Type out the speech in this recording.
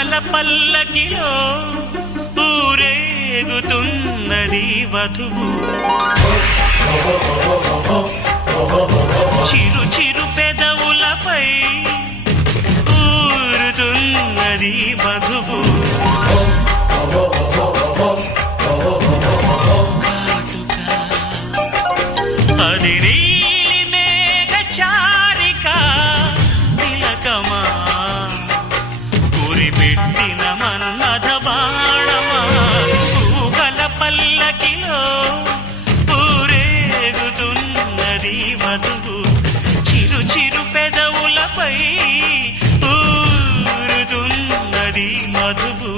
ఊహల పల్లకిలో ఊరేగుతున్నది వధువు. చిరు చిరు పెదవులపై ఊరుతున్నది వధువు. అది నీలి మేఘ చారిక తిలకమా, గురిపెట్టిన మన్మథ బాణమా. ఊహల పల్లకిలో ఊరేగుతున్నది వధువు. చిరు చిరు పెదవులపై ఊరుతున్నది మధువు.